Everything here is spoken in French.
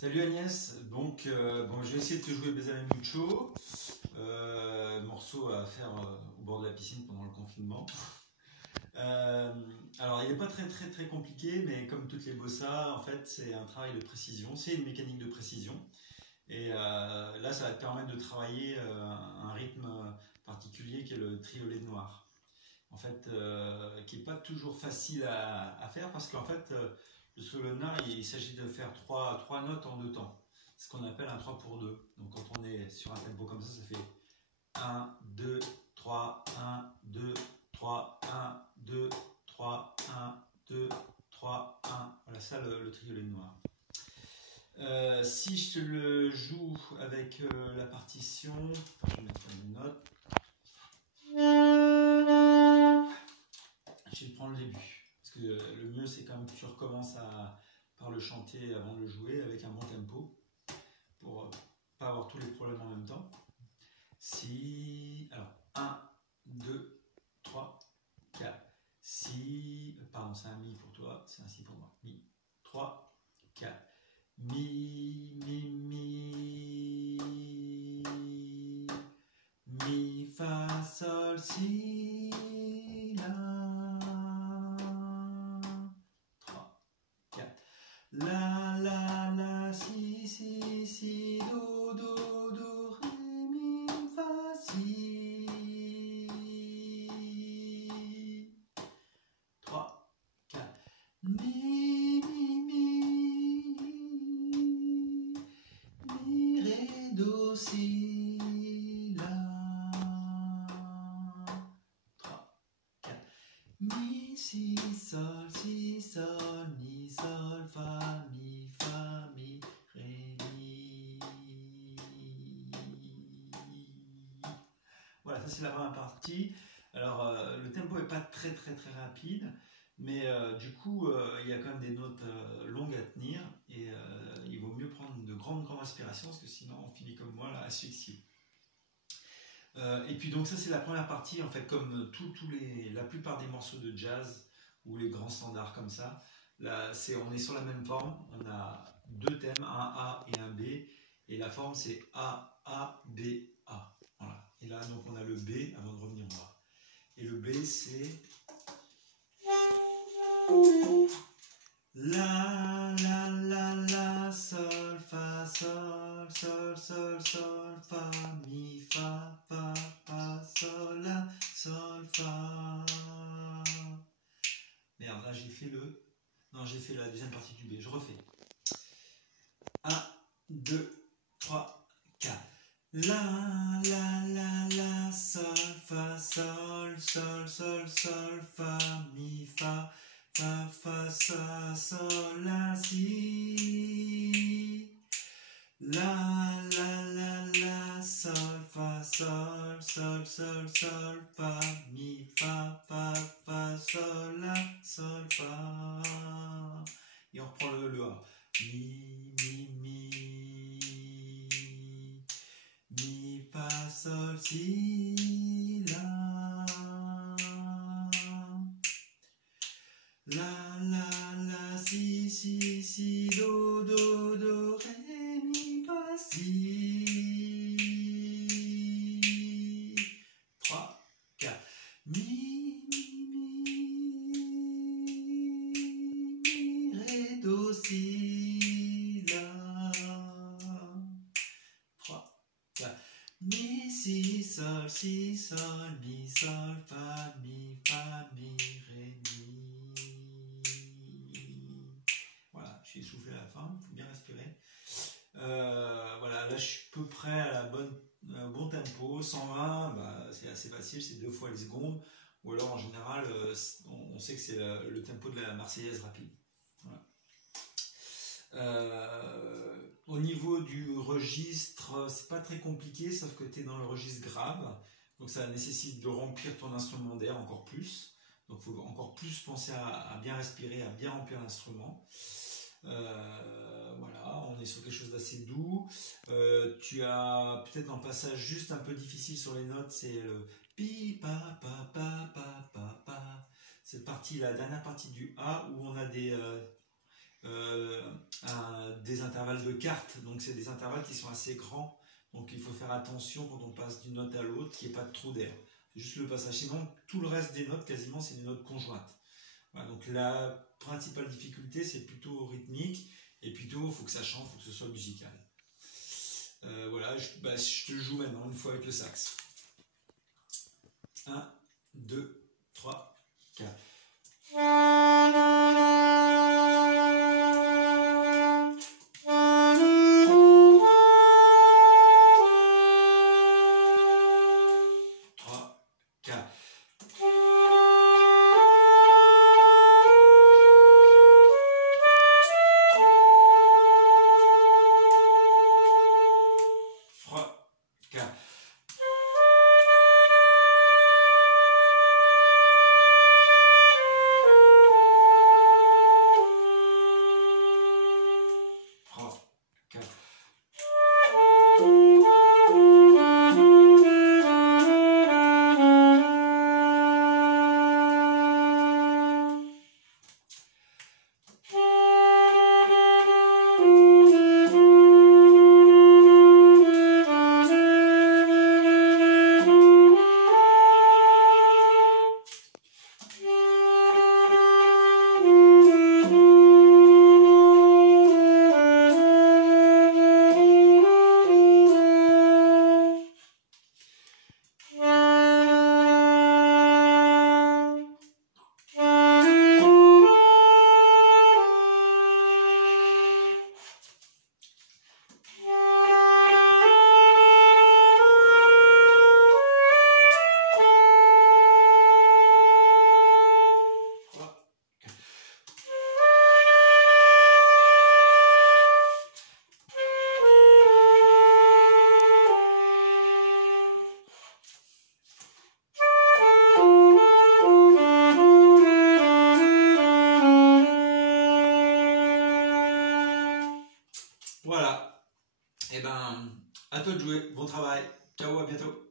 Salut Agnès, donc bon, je vais essayer de te jouer Besame Mucho, morceau à faire au bord de la piscine pendant le confinement. Euh, alors il n'est pas très compliqué, mais comme toutes les bossas, en fait c'est un travail de précision, c'est une mécanique de précision. Et là ça va te permettre de travailler un rythme particulier qui est le triolet noir. En fait, qui n'est pas toujours facile à faire parce qu'en fait, le solo de noir, il s'agit de faire trois notes en deux temps. Ce qu'on appelle un 3 pour 2. Donc quand on est sur un tempo comme ça fait 1, 2, 3, 1, 2, 3, 1, 2, 3, 1, 2, 3, 1. Voilà ça le triolet noir. Si je te le joue avec la partition, je vais mettre une note. Je vais prendre le début. Parce que le mieux, c'est quand même que tu recommences par le chanter avant de le jouer avec un bon tempo pour pas avoir tous les problèmes en même temps. Si. Alors, 1, 2, 3, 4. Si. Pardon, c'est un mi pour toi, c'est un si pour moi. Mi, 3, 4. Mi, fa, sol, si, la. 3, 4. La, si, do, ré, mi, fa, si. 3, 4. Mi, ré, do, si, la. 3, 4. Mi, si, sol, mi, sol, fa, mi, ré, mi. Voilà, ça c'est la première partie. Alors, le tempo n'est pas très rapide, mais du coup, il y a quand même des notes longues à tenir et il vaut mieux prendre de grandes respirations parce que sinon on finit comme moi là, asphyxié. Et puis donc ça c'est la première partie, en fait comme la plupart des morceaux de jazz ou les grands standards comme ça, là, on est sur la même forme, on a deux thèmes, un A et un B, et la forme c'est A, B, A. Voilà. Et là donc on a le B avant de revenir en A. Et le B c'est la, sol, fa, sol, fa, mi, fa, sol, la, sol, fa. Merde, là j'ai fait le... Non, j'ai fait la deuxième partie du B, je refais. 1, 2, 3, 4. La, sol, fa, sol, fa, mi, fa, sol, la, si. La, sol, fa, sol, fa, mi, fa, sol, la, sol, fa. Et on reprend le A. Mi, fa, sol, si, la. La, si, do, ré, mi, fa, si. 3, 4. Mi, ré, do, si, la. 3, 4. Mi, si, sol, mi, sol, fa, mi, ré, mi. Voilà, je suis essoufflé à la fin, il faut bien respirer. Voilà, là je suis à peu près à bon tempo. 120, bah, c'est assez facile, c'est 2 fois les secondes. Ou alors en général, on sait que c'est le tempo de la Marseillaise rapide. Voilà. Au niveau du registre, c'est pas très compliqué, sauf que tu es dans le registre grave. Donc ça nécessite de remplir ton instrument d'air encore plus. Donc il faut encore plus penser à bien respirer, à bien remplir l'instrument. Voilà, on est sur quelque chose d'assez doux. Tu as peut-être un passage juste un peu difficile sur les notes, c'est le pi pa pa pa pa pa pa. Cette partie, la dernière partie du A où on a un des intervalles de quarte, donc c'est des intervalles qui sont assez grands, donc il faut faire attention quand on passe d'une note à l'autre qu'il n'y ait pas de trou d'air. C'est juste le passage, sinon tout le reste des notes quasiment c'est des notes conjointes. Voilà, donc la principale difficulté c'est plutôt rythmique, et plutôt il faut que ça chante, il faut que ce soit musical. Voilà, je te le joue maintenant une fois avec le sax. 1, 2, 3, 4. 'Voilà. Et ben, à toi de jouer. Bon travail. Ciao, à bientôt.